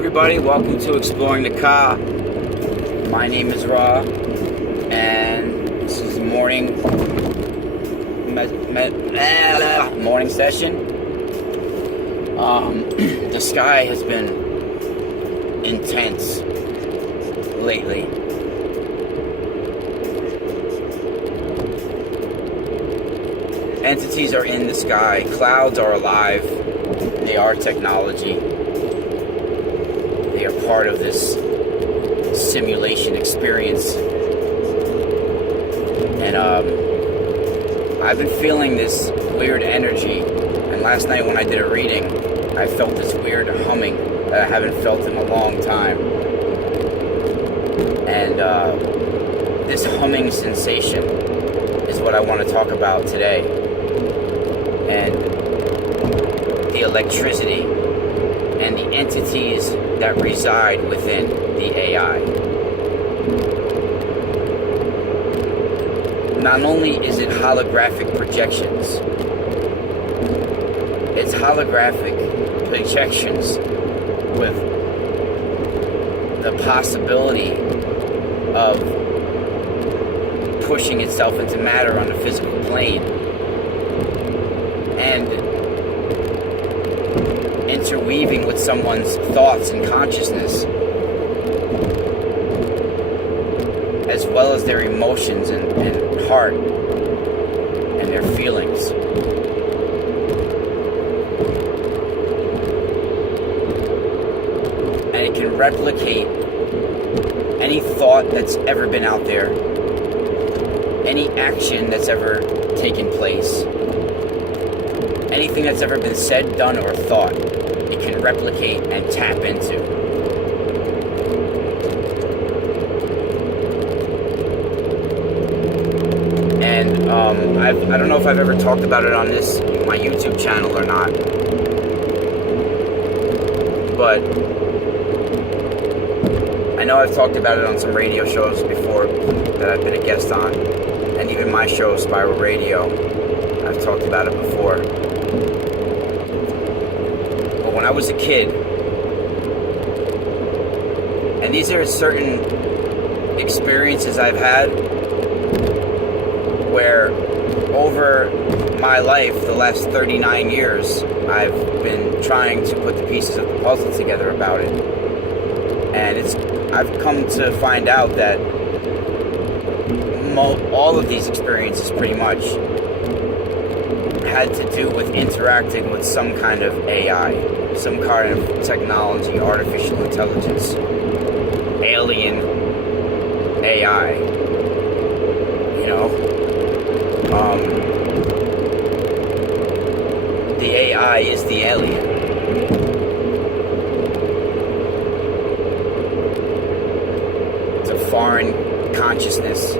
everybody, welcome to Exploring the Ka. My name is Ra, and this is the morning session. The sky has been intense lately. Entities are in the sky, clouds are alive, they are technology. They are part of this simulation experience. And I've been feeling this weird energy. And last night when I did a reading, I felt this weird humming that I haven't felt in a long time. And this humming sensation is what I want to talk about today. And the electricity and the entities that reside within the AI. Not only is it holographic projections, it's holographic projections with the possibility of pushing itself into matter on the physical plane and interweaving with someone's thoughts and consciousness, as well as their emotions and heart and their feelings. And it can replicate any thought that's ever been out there, any action that's ever taken place, anything that's ever been said, done, or thought. It can replicate and tap into. And I don't know if I've ever talked about it on my YouTube channel or not, but I know I've talked about it on some radio shows before that I've been a guest on, and even my show, Spiral Radio, I've talked about it before. When I was a kid, and these are certain experiences I've had where over my life, the last 39 years, I've been trying to put the pieces of the puzzle together about it. And I've come to find out that all of these experiences pretty much had to do with interacting with some kind of AI, some kind of technology, artificial intelligence, alien AI, you know. The AI is the alien. It's a foreign consciousness,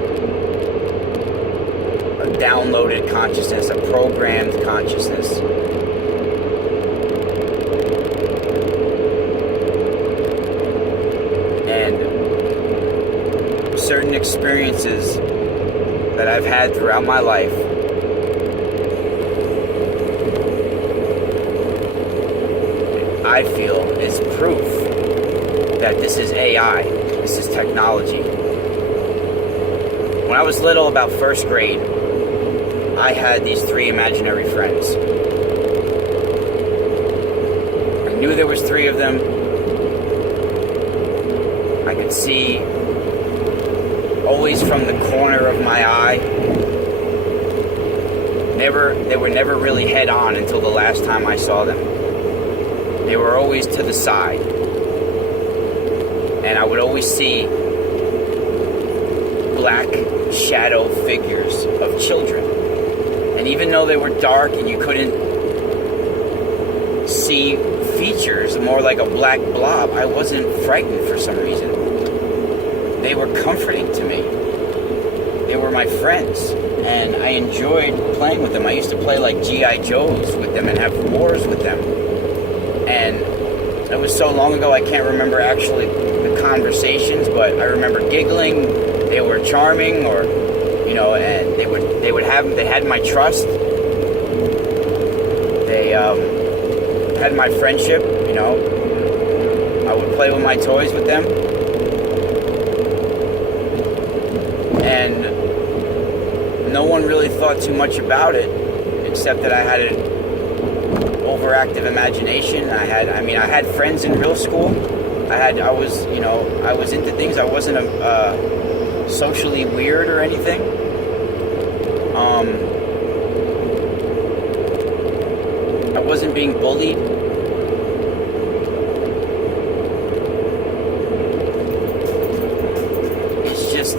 a downloaded consciousness, a programmed consciousness. And certain experiences that I've had throughout my life I feel is proof that this is AI, this is technology. When I was little, about first grade, I had these 3 imaginary friends. I knew there was 3 of them. I could see always from the corner of my eye. They were never really head on until the last time I saw them. They were always to the side. And I would always see black shadow figures of children. And even though they were dark and you couldn't see features, more like a black blob, I wasn't frightened for some reason. They were comforting to me. They were my friends. And I enjoyed playing with them. I used to play like G.I. Joes with them and have wars with them. And it was so long ago I can't remember actually the conversations, but I remember giggling. They were charming, or you know, and they had my trust. They had my friendship, you know. I would play with my toys with them. And no one really thought too much about it, except that I had an overactive imagination. I had friends in real school. I was into things. I wasn't socially weird or anything. I wasn't being bullied. It's just,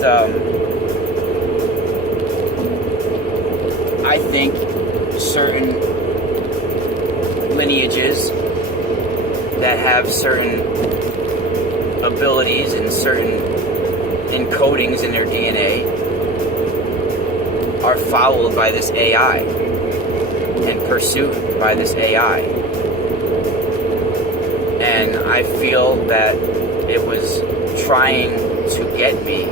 I think certain lineages that have certain abilities and certain encodings in their DNA are followed by this AI and pursued by this AI. And I feel that it was trying to get me,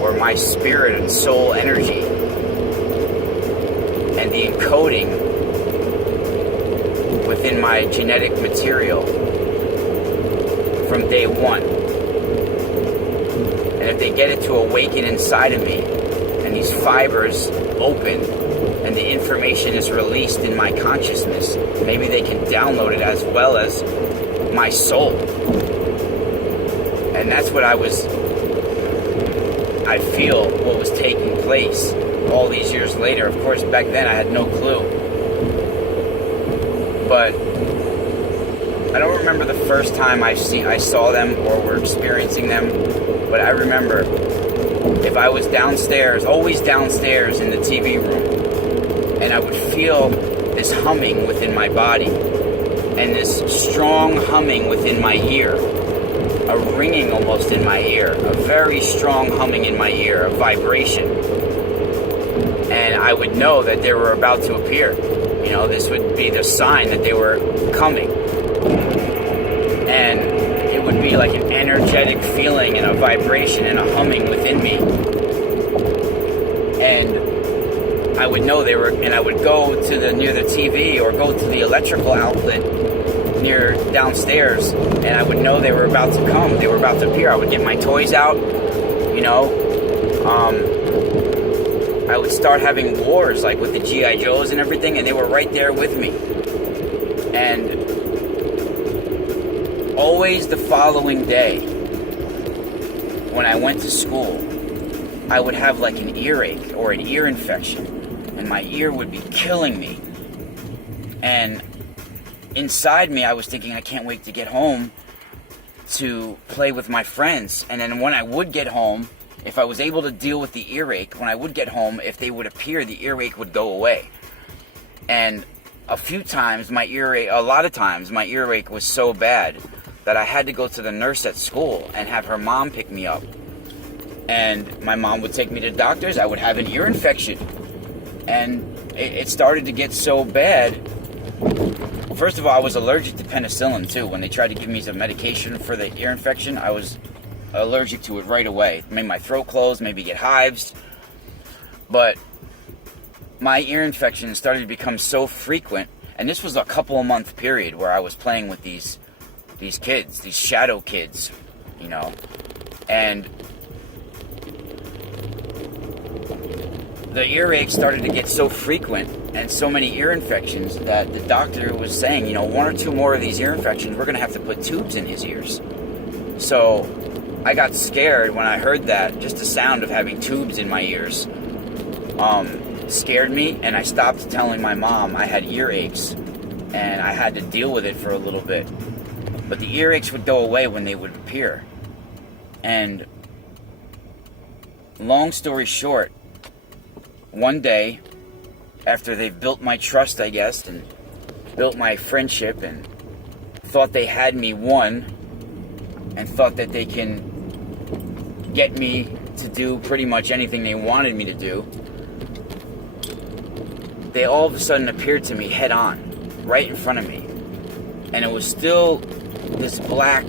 or my spirit and soul energy, and the encoding within my genetic material from day one. And if they get it to awaken inside of me, and these fibers open, and the information is released in my consciousness, maybe they can download it as well as my soul. And that's what I feel what was taking place all these years later. Of course, back then I had no clue. But I don't remember the first time I saw them or were experiencing them, but I remember if I was downstairs, always downstairs in the TV room, and I would feel this humming within my body, and this strong humming within my ear, a ringing almost in my ear, a very strong humming in my ear, a vibration. And I would know that they were about to appear. You know, this would be the sign that they were coming. And it would be like an energetic feeling and a vibration and a humming within me. And I would know they were, and I would go to near the TV or go to the electrical outlet near downstairs, and I would know they were about to come. They were about to appear. I would get my toys out, you know. I would start having wars, like with the G.I. Joes and everything, and they were right there with me. And always the following day, when I went to school, I would have like an earache or an ear infection, and my ear would be killing me. And inside me, I was thinking, I can't wait to get home to play with my friends. And then when I would get home, if I was able to deal with the earache, when I would get home, if they would appear, the earache would go away. And a lot of times, my earache was so bad that I had to go to the nurse at school and have her mom pick me up. And my mom would take me to doctors. I would have an ear infection. And it started to get so bad. First of all, I was allergic to penicillin too. When they tried to give me some medication for the ear infection, I was allergic to it right away. It made my throat close, made me get hives. But my ear infection started to become so frequent, and this was a couple of month period where I was playing with these kids, these shadow kids, you know, and the earache started to get so frequent and so many ear infections that the doctor was saying, you know, 1 or 2 more of these ear infections, we're going to have to put tubes in his ears. So I got scared when I heard that. Just the sound of having tubes in my ears scared me, and I stopped telling my mom I had earaches, and I had to deal with it for a little bit. But the earaches would go away when they would appear. And long story short, one day, after they've built my trust, I guess, and built my friendship, and thought they had me won, and thought that they can get me to do pretty much anything they wanted me to do, they all of a sudden appeared to me head on, right in front of me. And it was still this black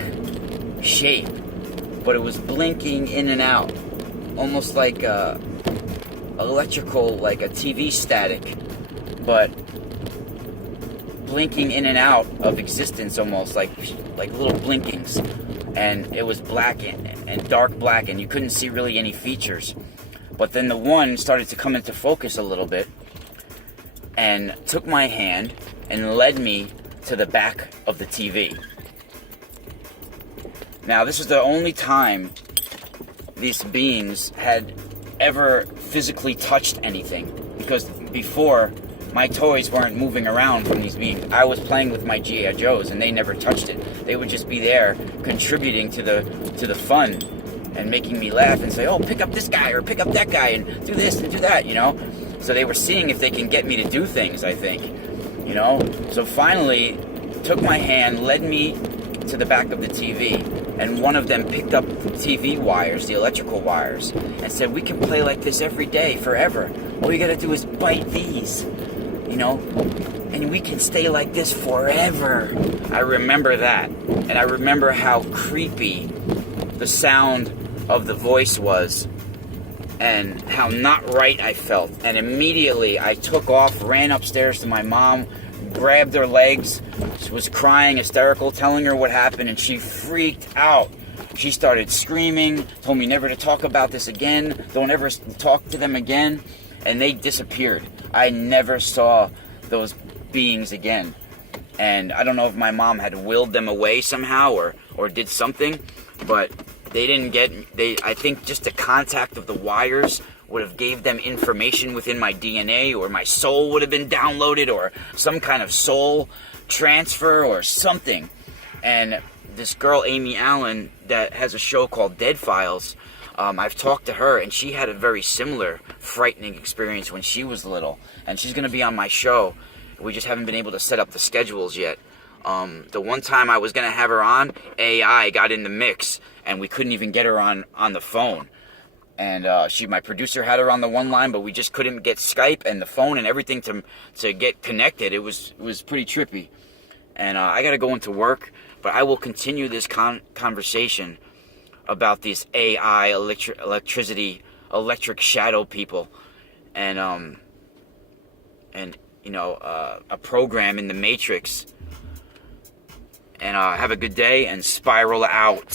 shape, but it was blinking in and out, almost like electrical, like a TV static, but blinking in and out of existence, almost like little blinkings, and it was black and dark black, and you couldn't see really any features. But then the one started to come into focus a little bit, and took my hand and led me to the back of the TV. Now, this is the only time these beings had ever physically touched anything, because before, my toys weren't moving around from these beings. I was playing with my G.I. Joes, and they never touched it. They would just be there, contributing to the fun, and making me laugh and say, "Oh, pick up this guy, or pick up that guy, and do this and do that," you know? So they were seeing if they can get me to do things, I think, you know? So finally, took my hand, led me to the back of the TV, and one of them picked up the TV wires, the electrical wires, and said, "We can play like this every day, forever. All you gotta do is bite these, you know, and we can stay like this forever." I remember that, and I remember how creepy the sound of the voice was, and how not right I felt. And immediately I took off, ran upstairs to my mom, grabbed her legs. She was crying, hysterical, telling her what happened, and she freaked out. She started screaming, told me never to talk about this again, don't ever talk to them again, and they disappeared. I never saw those beings again. And I don't know if my mom had willed them away somehow or did something, but they didn't get, I think just the contact of the wires would have gave them information within my DNA, or my soul would have been downloaded, or some kind of soul transfer or something. And this girl, Amy Allen, that has a show called Dead Files, I've talked to her, and she had a very similar frightening experience when she was little. And she's going to be on my show. We just haven't been able to set up the schedules yet. The one time I was going to have her on, AI got in the mix, and we couldn't even get her on the phone. And my producer had her on the one line, but we just couldn't get Skype and the phone and everything to get connected. It was pretty trippy. And I got to go into work, but I will continue this conversation about these AI, electric shadow people, and you know, a program in the Matrix. And have a good day, and spiral out.